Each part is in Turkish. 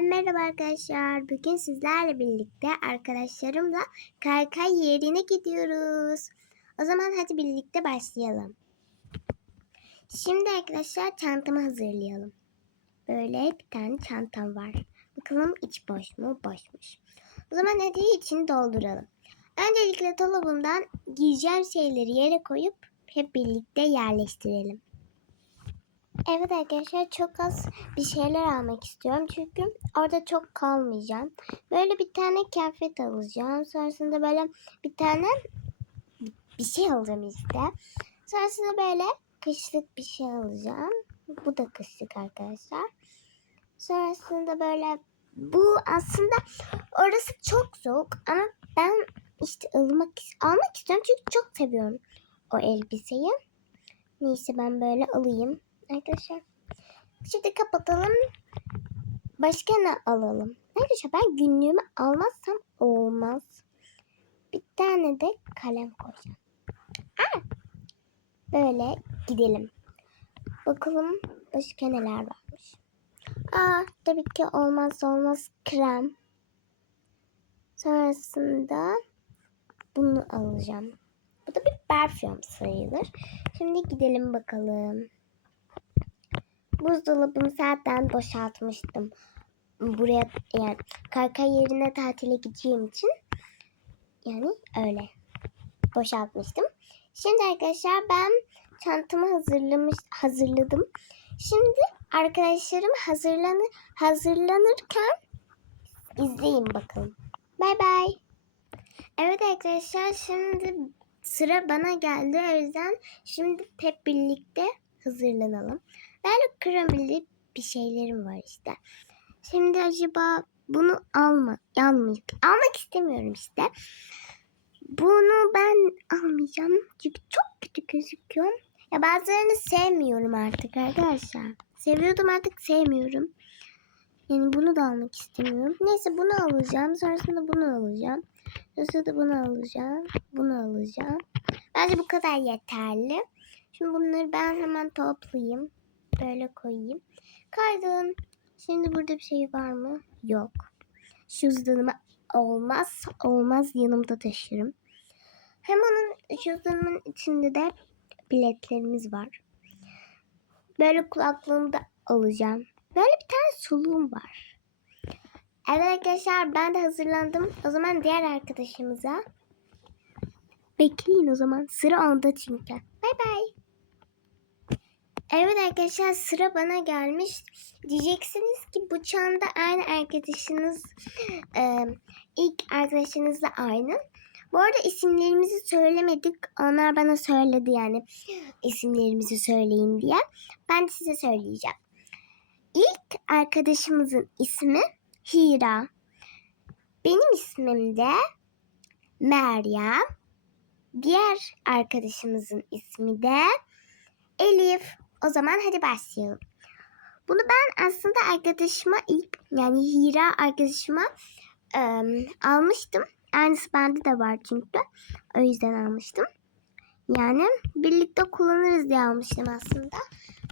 merhaba arkadaşlar. Bugün sizlerle birlikte arkadaşlarımla kaykay yerine gidiyoruz. O zaman hadi birlikte başlayalım. Şimdi arkadaşlar çantamı hazırlayalım. Böyle bir tane çantam var. Bakalım iç boş mu? Boşmuş. O zaman hadi içini dolduralım. Öncelikle dolabımdan giyeceğim şeyleri yere koyup hep birlikte yerleştirelim. Evet arkadaşlar çok az bir şeyler almak istiyorum. Çünkü orada çok kalmayacağım. Böyle bir tane kıyafet alacağım. Sonrasında böyle bir tane bir şey alacağım işte. Sonrasında böyle kışlık bir şey alacağım. Bu da kışlık arkadaşlar. Sonrasında böyle bu aslında orası çok soğuk ama ben işte almak almak istiyorum çünkü çok seviyorum o elbiseyi. Neyse ben böyle alayım arkadaşlar. Şimdi kapatalım. Başka ne alalım? Arkadaşlar ben günlüğümü almazsam olmaz. Bir tane de kalem koyacağım. Aa, böyle gidelim. Bakalım başka neler varmış. Aa, tabii ki olmazsa olmaz krem. Sonrasında bunu alacağım. Bu da bir parfüm sayılır. Şimdi gidelim bakalım. Buzdolabımı zaten boşaltmıştım. Buraya yani Karkay yerine tatile gideceğim için yani öyle boşaltmıştım. Şimdi arkadaşlar ben çantamı hazırlamış hazırladım. Şimdi arkadaşlarım hazırlanır hazırlanırken izleyin bakalım. Bay bay. Evet arkadaşlar şimdi sıra bana geldi. O yüzden şimdi hep birlikte hazırlanalım. Böyle kremli bir şeylerim var işte. Şimdi acaba bunu alma, almayıp almak istemiyorum işte. Bunu ben almayacağım çünkü çok kötü gözüküyor. Ya bazılarını sevmiyorum artık arkadaşlar. Seviyordum artık sevmiyorum. Yani bunu da almak istemiyorum. Neyse bunu alacağım. Sonrasında bunu alacağım. Sonrasında bunu alacağım. Bunu alacağım. Bence bu kadar yeterli. Şimdi bunları ben hemen toplayayım. Böyle koyayım. Kaydın. Şimdi burada bir şey var mı? Yok. Cüzdanımı olmaz olmaz yanımda taşırım. Hem onun cüzdanımın içinde de biletlerimiz var. Böyle kulaklığımı da alacağım. Böyle bir tane suluğum var. Evet arkadaşlar ben de hazırlandım. O zaman diğer arkadaşımıza bekleyin o zaman. Sıra onda çünkü. Bay bay. Evet arkadaşlar sıra bana gelmiş. Diyeceksiniz ki bu çanta aynı arkadaşınız e, ilk arkadaşınızla aynı. Bu arada isimlerimizi söylemedik. Onlar bana söyledi yani isimlerimizi söyleyin diye. Ben size söyleyeceğim. İlk arkadaşımızın ismi Hira. Benim ismim de Meryem. Diğer arkadaşımızın ismi de Elif. O zaman hadi başlayalım. Bunu ben aslında arkadaşıma ilk yani Hira arkadaşıma e, almıştım. Aynısı bende de var çünkü. O yüzden almıştım. Yani birlikte kullanırız diye almıştım aslında.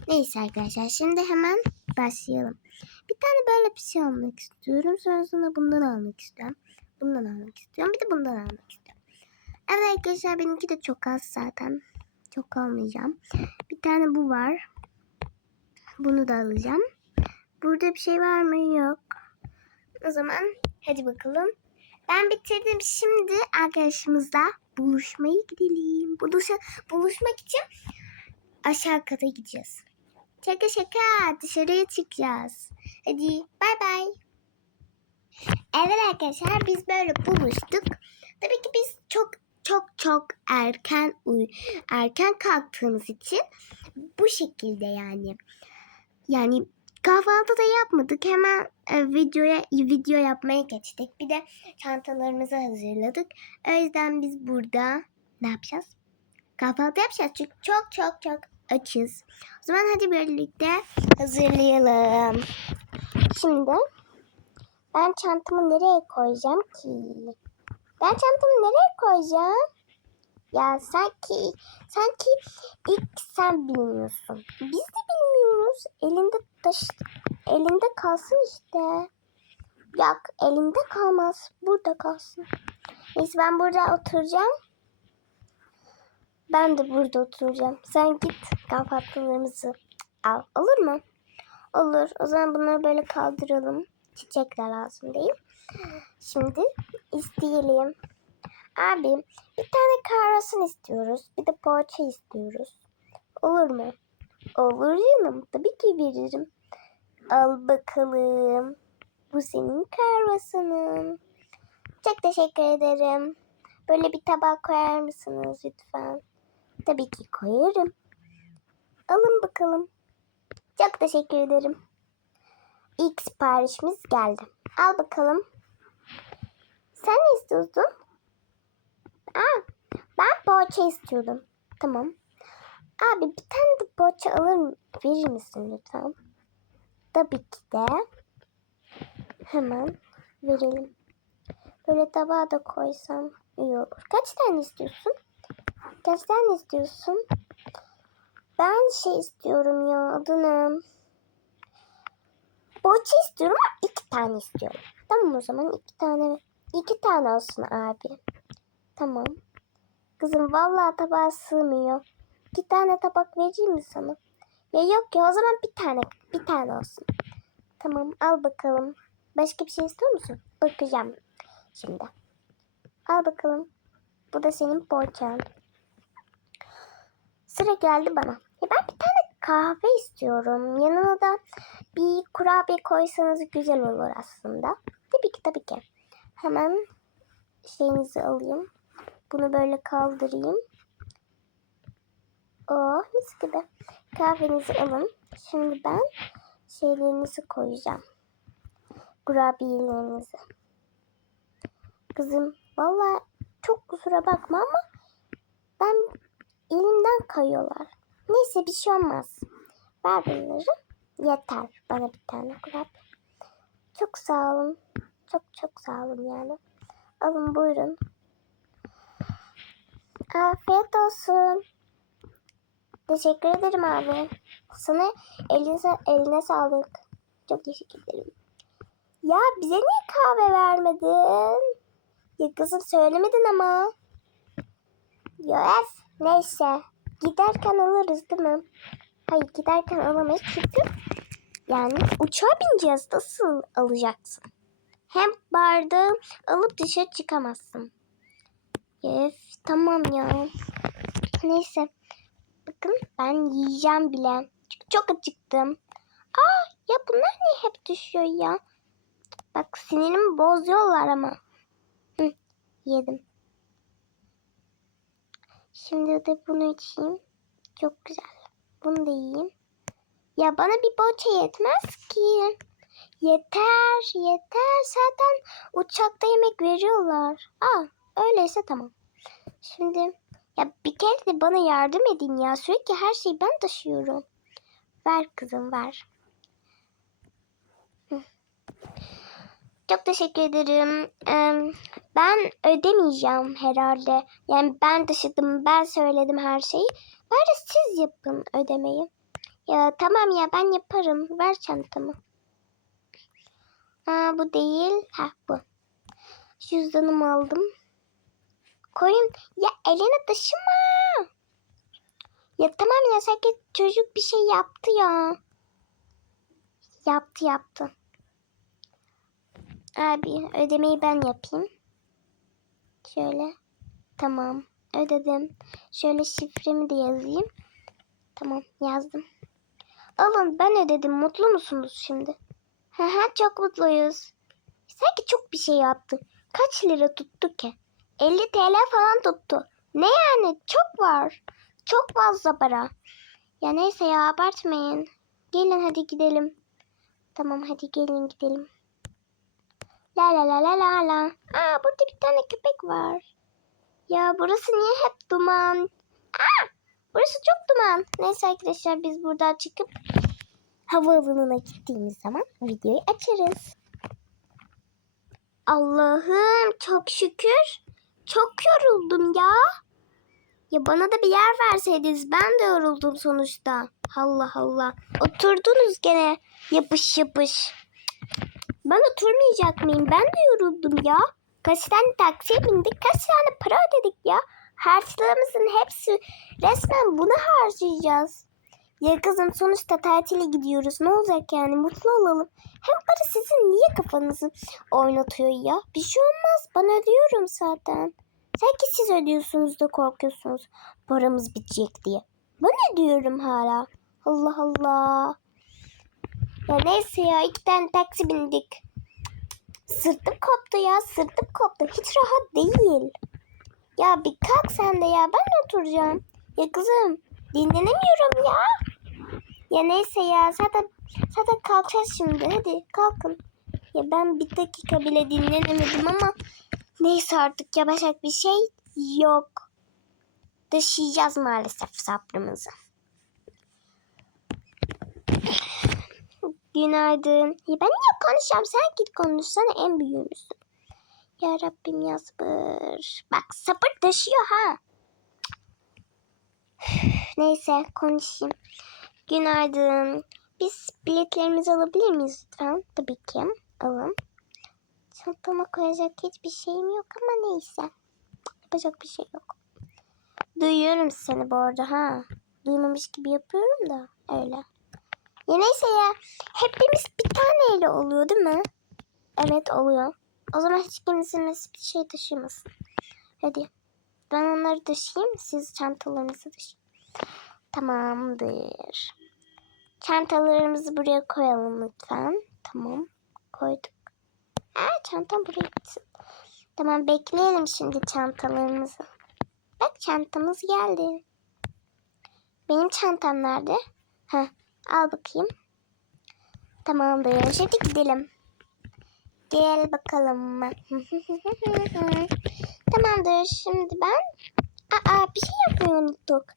Neyse arkadaşlar şimdi hemen başlayalım. Bir tane böyle bir şey almak istiyorum. Sonrasında bundan almak istiyorum. Bundan almak istiyorum. Bir de bundan almak istiyorum. Evet arkadaşlar benimki de çok az zaten. Çok almayacağım. Bir tane bu var. Bunu da alacağım. Burada bir şey var mı? Yok. O zaman hadi bakalım. Ben bitirdim. Şimdi arkadaşımızla buluşmaya gidelim. Buluşa, buluşmak için aşağı kata gideceğiz. Şaka şaka dışarıya çıkacağız. Hadi bay bay. Evet arkadaşlar biz böyle buluştuk. Tabii ki biz çok çok çok erken uy erken kalktığımız için bu şekilde yani. Yani kahvaltı da yapmadık. Hemen e, videoya video yapmaya geçtik. Bir de çantalarımızı hazırladık. O yüzden biz burada ne yapacağız? Kahvaltı yapacağız çünkü çok çok çok açız. O zaman hadi birlikte hazırlayalım. Şimdi ben çantamı nereye koyacağım ki? Ben çantamı nereye koyacağım? Ya sanki sanki ilk sen bilmiyorsun. Biz de bilmiyoruz. Elinde taş elinde kalsın işte. Yok elimde kalmaz. Burada kalsın. Neyse ben burada oturacağım. Ben de burada oturacağım. Sen git kahvaltılarımızı al. Olur mu? Olur. O zaman bunları böyle kaldıralım. Çiçekler lazım değil. Şimdi isteyelim. Abi bir tane kahrasan istiyoruz. Bir de poğaça istiyoruz. Olur mu? Olur canım. Tabii ki veririm. Al bakalım. Bu senin karvasanın. Çok teşekkür ederim. Böyle bir tabak koyar mısınız lütfen? Tabii ki koyarım. Alın bakalım. Çok teşekkür ederim. İlk siparişimiz geldi. Al bakalım. Sen ne istiyorsun? Aa, ben poğaça istiyordum. Tamam. Abi bir tane de poğaça alır verir misin lütfen? Tabii ki de. Hemen verelim. Böyle tabağa da koysam iyi olur. Kaç tane istiyorsun? Kaç tane istiyorsun? Ben şey istiyorum ya adını. Poğaça istiyorum ama iki tane istiyorum. Tamam o zaman iki tane. İki tane olsun abi. Tamam. Kızım vallahi tabağa sığmıyor. İki tane tabak vereyim mi sana? Ya yok ya o zaman bir tane bir tane olsun. Tamam al bakalım. Başka bir şey istiyor musun? Bakacağım şimdi. Al bakalım. Bu da senin poğaçan. Sıra geldi bana. Ya ben bir tane kahve istiyorum. Yanına da bir kurabiye koysanız güzel olur aslında. Tabii ki tabii ki. Hemen şeyinizi alayım. Bunu böyle kaldırayım. Oh mis gibi. Kahvenizi alın. Şimdi ben şeylerinizi koyacağım. Kurabiyelerinizi. Kızım vallahi çok kusura bakma ama ben elimden kayıyorlar. Neyse bir şey olmaz. Ver bunları. Yeter bana bir tane kurabiye. Çok sağ olun. Çok çok sağ olun yani. Alın buyurun. Afiyet olsun. Teşekkür ederim abi. Sana eline, eline sağlık. Çok teşekkür ederim. Ya bize niye kahve vermedin? Ya kızım söylemedin ama. Ya Ef, neyse. Giderken alırız değil mi? Hayır giderken alamayız çünkü yani uçağa bineceğiz. Nasıl alacaksın? Hem bardağı alıp dışarı çıkamazsın. Ef, tamam ya. Neyse. Bakın ben yiyeceğim bile. Çünkü çok acıktım. Aa ya bunlar niye hep düşüyor ya? Bak sinirimi bozuyorlar ama. Hı, yedim. Şimdi de bunu içeyim. Çok güzel. Bunu da yiyeyim. Ya bana bir poğaça yetmez ki. Yeter, yeter. Zaten uçakta yemek veriyorlar. Aa, öyleyse tamam. Şimdi ya bir kere de bana yardım edin ya. Sürekli her şeyi ben taşıyorum. Ver kızım ver. Çok teşekkür ederim. Ben ödemeyeceğim herhalde. Yani ben taşıdım, ben söyledim her şeyi. Bari siz yapın ödemeyi. Ya tamam ya ben yaparım. Ver çantamı. Aa, bu değil. Ha bu. Cüzdanımı aldım. Koyun. Ya eline taşıma. Ya tamam ya sanki çocuk bir şey yaptı ya. Yaptı yaptı. Abi ödemeyi ben yapayım. Şöyle. Tamam. Ödedim. Şöyle şifremi de yazayım. Tamam yazdım. Alın ben ödedim. Mutlu musunuz şimdi? Hı çok mutluyuz. Sanki çok bir şey yaptı. Kaç lira tuttu ki? 50 TL falan tuttu. Ne yani? Çok var. Çok fazla para. Ya neyse ya abartmayın. Gelin hadi gidelim. Tamam hadi gelin gidelim. La la la la la la. Aa burada bir tane köpek var. Ya burası niye hep duman? Aa burası çok duman. Neyse arkadaşlar biz buradan çıkıp havaalanına gittiğimiz zaman videoyu açarız. Allah'ım çok şükür. Çok yoruldum ya. Ya bana da bir yer verseydiniz ben de yoruldum sonuçta. Allah Allah. Oturdunuz gene yapış yapış. Ben oturmayacak mıyım? Ben de yoruldum ya. Kaç tane taksiye bindik, kaç tane para ödedik ya. Harçlığımızın hepsi resmen buna harcayacağız. Ya kızım sonuçta tatile gidiyoruz. Ne olacak yani mutlu olalım. Hem para sizin niye kafanızı oynatıyor ya? Bir şey olmaz. Ben ödüyorum zaten. Sanki siz ödüyorsunuz da korkuyorsunuz. Paramız bitecek diye. Ben ödüyorum hala. Allah Allah. Ya neyse ya iki tane taksi bindik. Sırtım koptu ya sırtım koptu. Hiç rahat değil. Ya bir kalk sen de ya ben oturacağım. Ya kızım dinlenemiyorum ya. Ya neyse ya zaten zaten kalkacağız şimdi hadi kalkın. Ya ben bir dakika bile dinlenemedim ama neyse artık yapacak bir şey yok. Taşıyacağız maalesef sabrımızı. Günaydın. Ya ben niye konuşacağım? Sen git konuşsana en büyüğümüzsün. Ya Rabbim ya. Bak sabır taşıyor ha. Neyse konuşayım. Günaydın. Biz biletlerimizi alabilir miyiz lütfen? Tabii ki. Alın. Çantama koyacak hiçbir şeyim yok ama neyse. Yapacak bir şey yok. Duyuyorum seni bu arada ha. Duymamış gibi yapıyorum da öyle. Ya neyse ya. Hepimiz bir taneyle oluyor değil mi? Evet oluyor. O zaman hiç kimsiniz bir şey taşımasın. Hadi. Ben onları taşıyayım. Siz çantalarınızı taşıyın. Tamamdır. Çantalarımızı buraya koyalım lütfen. Tamam. Koyduk. Aa, çantam buraya gitsin. Tamam bekleyelim şimdi çantalarımızı. Bak çantamız geldi. Benim çantam nerede? Heh, al bakayım. Tamamdır. Şimdi gidelim. Gel bakalım. Tamamdır. Şimdi ben... Aa bir şey yapmayı unuttuk.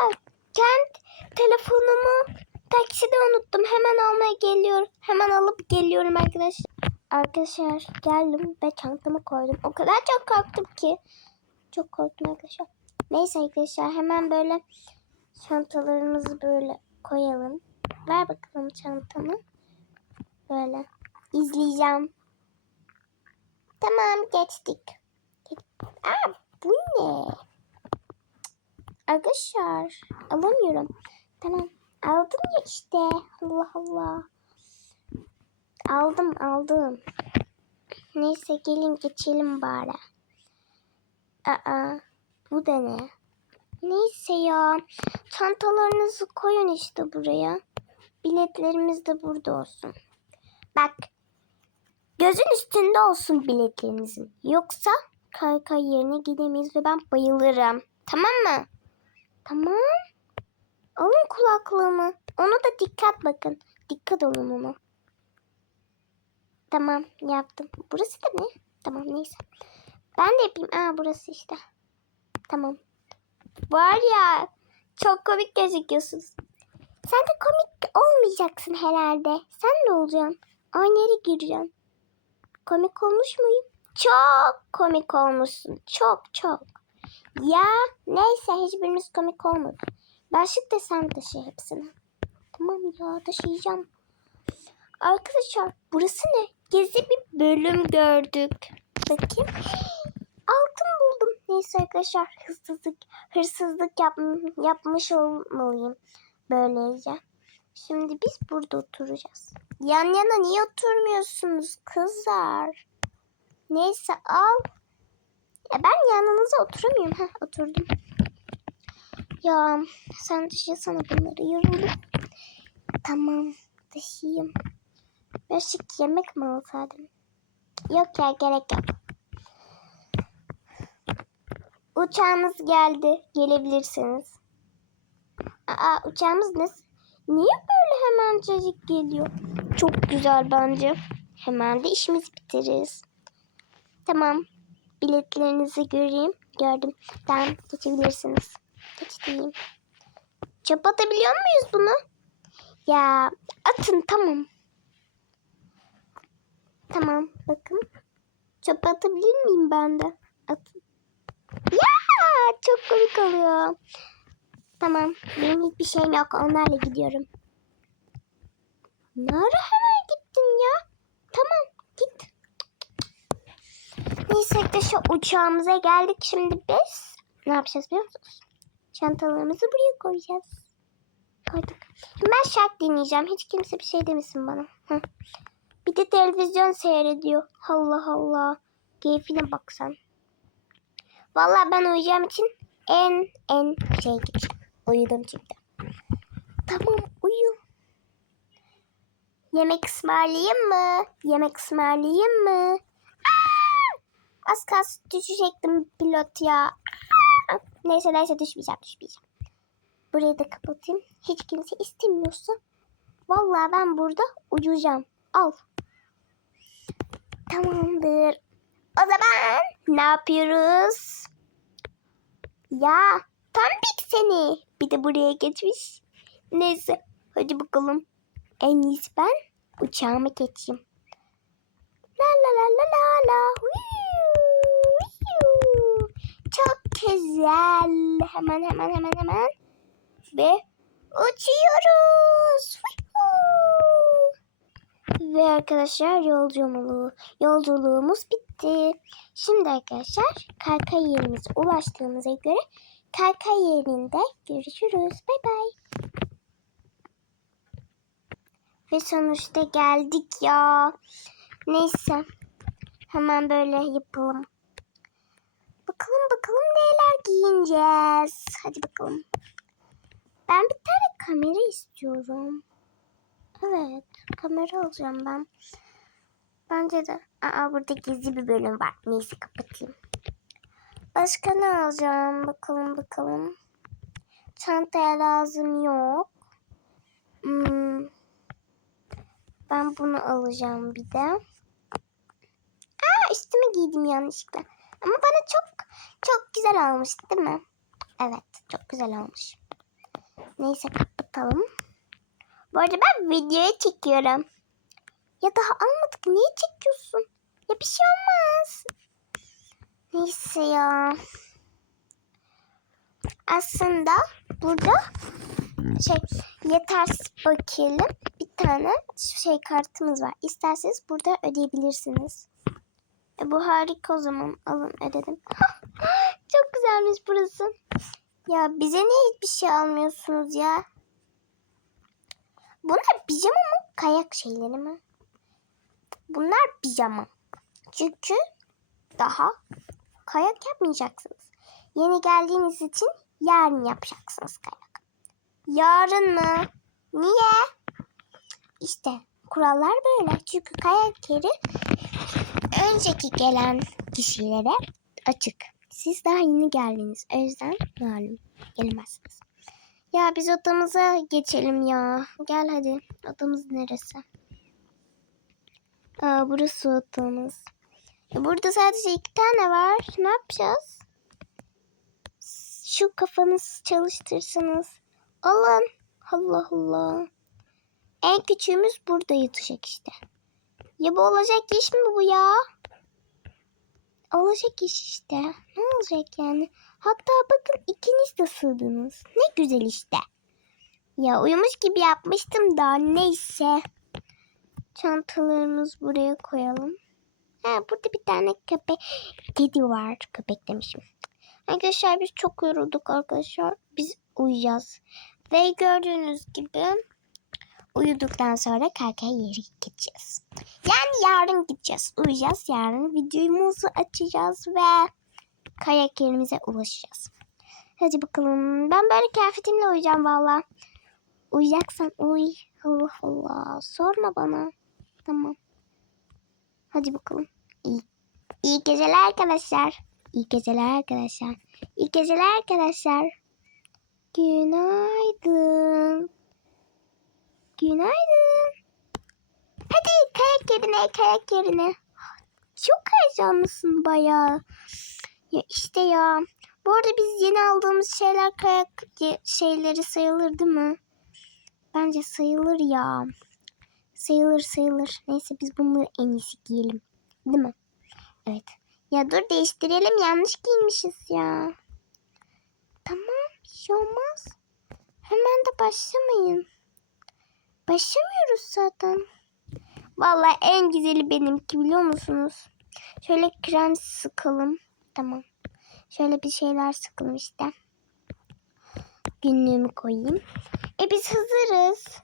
Aa, kent telefonumu takside unuttum. Hemen almaya geliyorum. Hemen alıp geliyorum arkadaşlar. Arkadaşlar geldim ve çantamı koydum. O kadar çok korktum ki. Çok korktum arkadaşlar. Neyse arkadaşlar hemen böyle çantalarımızı böyle koyalım. Ver bakalım çantamı. Böyle izleyeceğim. Tamam geçtik. Aa bu ne? Arkadaşlar alamıyorum. Tamam aldım ya işte. Allah Allah. Aldım aldım. Neyse gelin geçelim bari. Aa bu da ne? Neyse ya. Çantalarınızı koyun işte buraya. Biletlerimiz de burada olsun. Bak. Gözün üstünde olsun biletlerinizin. Yoksa kaykay yerine gidemeyiz ve ben bayılırım. Tamam mı? Tamam. Alın kulaklığımı. Ona da dikkat bakın. Dikkat olun ona. Tamam yaptım. Burası da ne? Tamam neyse. Ben de yapayım. Aa burası işte. Tamam. Var ya çok komik gözüküyorsunuz. Sen de komik olmayacaksın herhalde. Sen ne olacaksın? Aynı yere gireceksin. Komik olmuş muyum? Çok komik olmuşsun. Çok çok. Ya neyse hiçbirimiz komik olmadı. Başlık da sen taşı hepsini. Tamam ya taşıyacağım. Arkadaşlar burası ne? Gezi bir bölüm gördük. Bakayım. Altın buldum. Neyse arkadaşlar hırsızlık hırsızlık yap, yapmış olmalıyım. Böylece. Şimdi biz burada oturacağız. Yan yana niye oturmuyorsunuz kızlar? Neyse al. Ya ben yanınıza oturamıyorum. Heh, oturdum. Ya sen taşıyasana bunları yoruldum. Tamam taşıyayım. Birazcık yemek mi alsaydım? Yok ya gerek yok. Uçağımız geldi. Gelebilirsiniz. Aa uçağımız ne? Niye böyle hemencecik geliyor? Çok güzel bence. Hemen de işimizi bitiririz. Tamam. Biletlerinizi göreyim. Gördüm. Tamam geçebilirsiniz. Geçeyim. Çöp atabiliyor muyuz bunu? Ya atın tamam. Tamam bakın. Çöp atabilir miyim ben de? Atın. Ya çok komik oluyor. Tamam. Benim hiçbir şeyim yok. Onlarla gidiyorum. Ne ara hemen gittin ya? Tamam git. Neyse arkadaşlar uçağımıza geldik. Şimdi biz ne yapacağız biliyor musunuz? Çantalarımızı buraya koyacağız. Koyduk. Ben şarkı dinleyeceğim. Hiç kimse bir şey demesin bana. Hı. Bir de televizyon seyrediyor. Allah Allah. Keyfine baksan. Vallahi ben uyuyacağım için en en şey geçer. Uyudum çünkü. Tamam uyu. Yemek ısmarlayayım mı? Yemek ısmarlayayım mı? Aa! Az kalsın düşecektim pilot ya. Neyse neyse düşmeyeceğim düşmeyeceğim. Burayı da kapatayım. Hiç kimse istemiyorsa. Vallahi ben burada uyuyacağım. Al. Tamamdır. O zaman ne yapıyoruz? Ya tombik seni. Bir de buraya geçmiş. Neyse hadi bakalım. En iyisi ben uçağıma geçeyim. La la la la la la. Çok güzel. Hemen hemen hemen hemen. Ve uçuyoruz. Ve arkadaşlar yolculuğumuz, yolculuğumuz bitti. Şimdi arkadaşlar kaykay yerimize ulaştığımıza göre kaykay yerinde görüşürüz. Bay bay. Ve sonuçta geldik ya. Neyse. Hemen böyle yapalım. Bakalım bakalım neler giyineceğiz. Hadi bakalım. Ben bir tane kamera istiyorum. Evet. Kamera alacağım ben. Bence de. Aa burada gizli bir bölüm var. Neyse kapatayım. Başka ne alacağım? Bakalım bakalım. Çantaya lazım yok. Hmm. Ben bunu alacağım bir de. Aa üstüme giydim yanlışlıkla. Ama bana çok çok güzel almış değil mi? Evet çok güzel almış. Neyse kapatalım. Bu arada ben videoyu çekiyorum. Ya daha almadık. Niye çekiyorsun? Ya bir şey olmaz. Neyse ya. Aslında burada şey yetersiz bakiyelim bir tane şey kartımız var. İsterseniz burada ödeyebilirsiniz. E, bu harika o zaman. Alın ödedim. Çok güzelmiş burası. Ya bize niye hiçbir şey almıyorsunuz ya? Bunlar pijama mı? Kayak şeyleri mi? Bunlar pijama. Çünkü daha kayak yapmayacaksınız. Yeni geldiğiniz için yarın yapacaksınız kayak. Yarın mı? Niye? İşte kurallar böyle. Çünkü kayak yeri önceki gelen kişilere açık. Siz daha yeni geldiniz. O yüzden malum gelemezsiniz. Ya biz odamıza geçelim ya. Gel hadi. Odamız neresi? Aa, burası odamız. Burada sadece iki tane var. Ne yapacağız? Şu kafanızı çalıştırsanız. Alın. Allah Allah. En küçüğümüz burada yatacak işte. Ya bu olacak iş mi bu ya? Olacak iş işte. Ne olacak yani? Hatta bakın ikiniz de sığdınız. Ne güzel işte. Ya uyumuş gibi yapmıştım da neyse. Çantalarımızı buraya koyalım. Ha, burada bir tane köpek, kedi var. Köpek demişim. Arkadaşlar biz çok yorulduk arkadaşlar. Biz uyuyacağız. Ve gördüğünüz gibi uyuduktan sonra kaykay yeri gideceğiz. Yani yarın gideceğiz. Uyuyacağız. Yarın videomuzu açacağız ve kayak yerimize ulaşacağız. Hadi bakalım. Ben böyle kıyafetimle uyuyacağım valla. Uyuyacaksan uy. Allah Allah. Sorma bana. Tamam. Hadi bakalım. İyi, iyi geceler arkadaşlar. İyi geceler arkadaşlar. İyi geceler arkadaşlar. Günaydın. Günaydın. Hadi kayak yerine, kayak yerine. Çok heyecanlısın bayağı. Ya işte ya. Bu arada biz yeni aldığımız şeyler kayak şeyleri sayılır değil mi? Bence sayılır ya. Sayılır sayılır. Neyse biz bunları en iyisi giyelim. Değil mi? Evet. Ya dur değiştirelim. Yanlış giymişiz ya. Tamam. Bir şey olmaz. Hemen de başlamayın. Başlamıyoruz zaten. Vallahi en güzeli benimki biliyor musunuz? Şöyle krem sıkalım. Tamam. Şöyle bir şeyler sıkalım işte. Günlüğümü koyayım. E biz hazırız.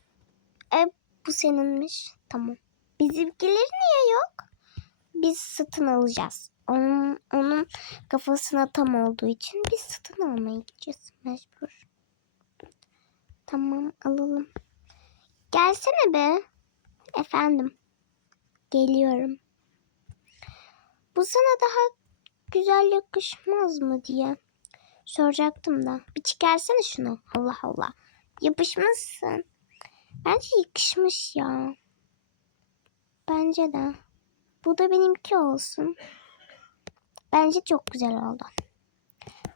E bu seninmiş. Tamam. Bizimkileri niye yok? Biz satın alacağız. Onun, onun kafasına tam olduğu için biz satın almaya gideceğiz mecbur. Tamam alalım. Gelsene be. Efendim. Geliyorum. Bu sana daha güzel yakışmaz mı diye soracaktım da. Bir çıkarsana şunu. Allah Allah. Yapışmışsın. Bence yakışmış ya. Bence de. Bu da benimki olsun. Bence çok güzel oldu.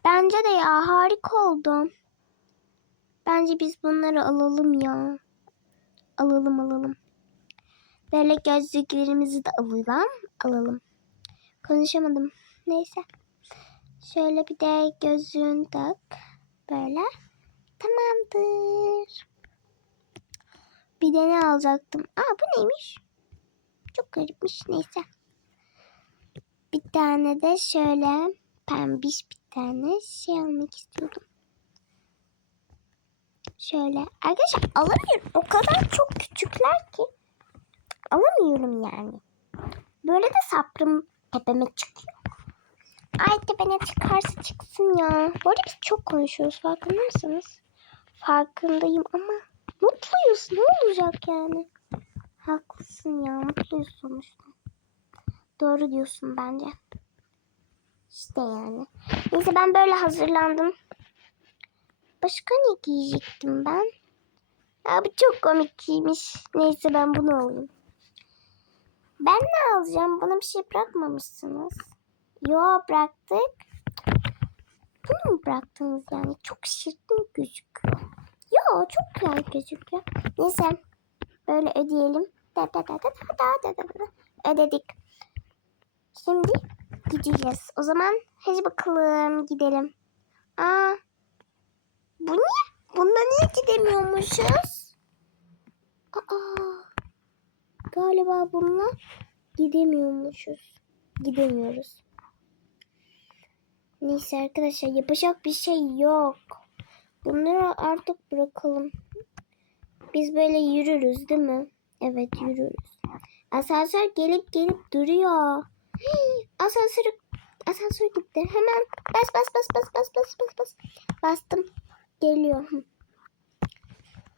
Bence de ya harika oldu. Bence biz bunları alalım ya. Alalım alalım. Böyle gözlüklerimizi de alalım. Alalım. Konuşamadım. Neyse. Şöyle bir de gözlüğünü tak. Böyle. Tamamdır. Bir de alacaktım? Aa bu neymiş? Çok garipmiş. Neyse. Bir tane de şöyle pembiş bir tane şey almak istiyordum. Şöyle. Arkadaşlar alamıyorum. O kadar çok küçükler ki. Alamıyorum yani. Böyle de sabrım tepeme çıkıyor. Ay tepene çıkarsa çıksın ya. Bu arada biz çok konuşuyoruz farkında mısınız? Farkındayım ama mutluyuz. Ne olacak yani? Haklısın ya mutluyuz sonuçta. Doğru diyorsun bence. İşte yani. Neyse ben böyle hazırlandım. Başka ne giyecektim ben? Ya bu çok komikmiş. Neyse ben bunu alayım. Ben ne alacağım? Bana bir şey bırakmamışsınız. Yo bıraktık. Bunu mu bıraktınız yani? Çok şirkin gözüküyor. Aa çok güzel gözüküyor. Neyse böyle ödeyelim. Da, da, da, da, da, da, da, da. Ödedik. Şimdi gideceğiz. O zaman hadi bakalım gidelim. Aa, bu niye? Bunda niye gidemiyormuşuz? Aa, galiba bununla gidemiyormuşuz. Gidemiyoruz. Neyse arkadaşlar yapacak bir şey yok. Bunları artık bırakalım. Biz böyle yürürüz değil mi? Evet yürürüz. Asansör gelip gelip duruyor. Asansör asansör gitti. Hemen bas bas bas bas bas bas bas bas. Bastım. Geliyor.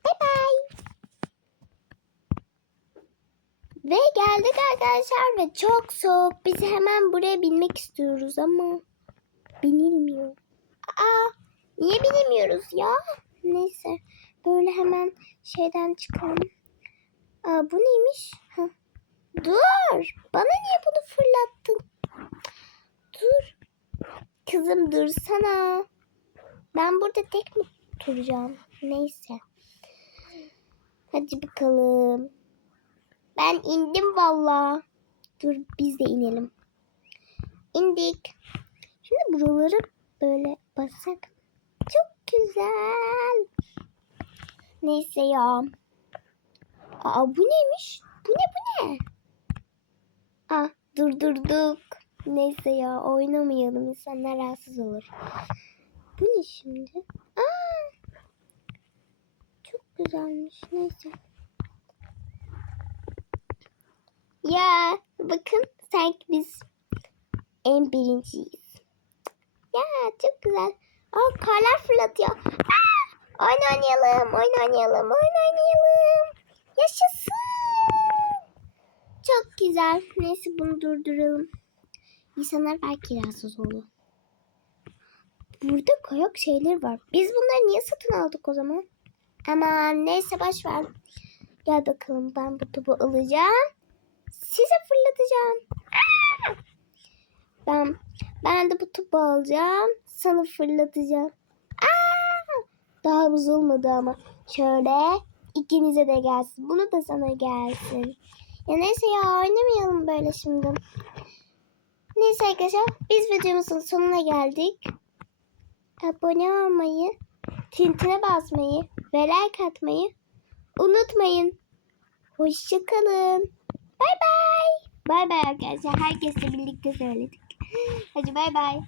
Bye bye. Ve geldik arkadaşlar ve çok soğuk. Biz hemen buraya binmek istiyoruz ama binilmiyor. Aa, niye binemiyoruz ya? Neyse. Böyle hemen şeyden çıkalım. Aa, bu neymiş? Heh. Dur. Bana niye bunu fırlattın? Dur. Kızım dursana. Ben burada tek mi duracağım? Neyse. Hadi bakalım. Ben indim valla. Dur biz de inelim. İndik. Şimdi buraları böyle basak. Güzel. Neyse ya. Aa bu neymiş? Bu ne bu ne? Ah durdurduk. Neyse ya oynamayalım insanlar rahatsız olur. Bu ne şimdi? Aa, çok güzelmiş. Neyse. Ya bakın sanki biz en birinciyiz. Ya çok güzel. Aa karlar fırlatıyor. Aa, oyun oynayalım, oyun oynayalım, oyun oynayalım. Yaşasın. Çok güzel. Neyse bunu durduralım. İnsanlar belki rahatsız oluyor. Burada kayak şeyler var. Biz bunları niye satın aldık o zaman? Aman neyse boş ver. Gel bakalım ben bu topu alacağım. Size fırlatacağım. Aa! Ben ben de bu topu alacağım. Sana fırlatacağım. Aa! Daha bozulmadı ama. Şöyle ikinize de gelsin. Bunu da sana gelsin. Ya neyse ya oynamayalım böyle şimdi. Neyse arkadaşlar biz videomuzun sonuna geldik. Abone olmayı, tintine basmayı ve like atmayı unutmayın. Hoşçakalın. Bye bye. bay bay arkadaşlar. Herkesle birlikte söyledik. Hadi bay bay.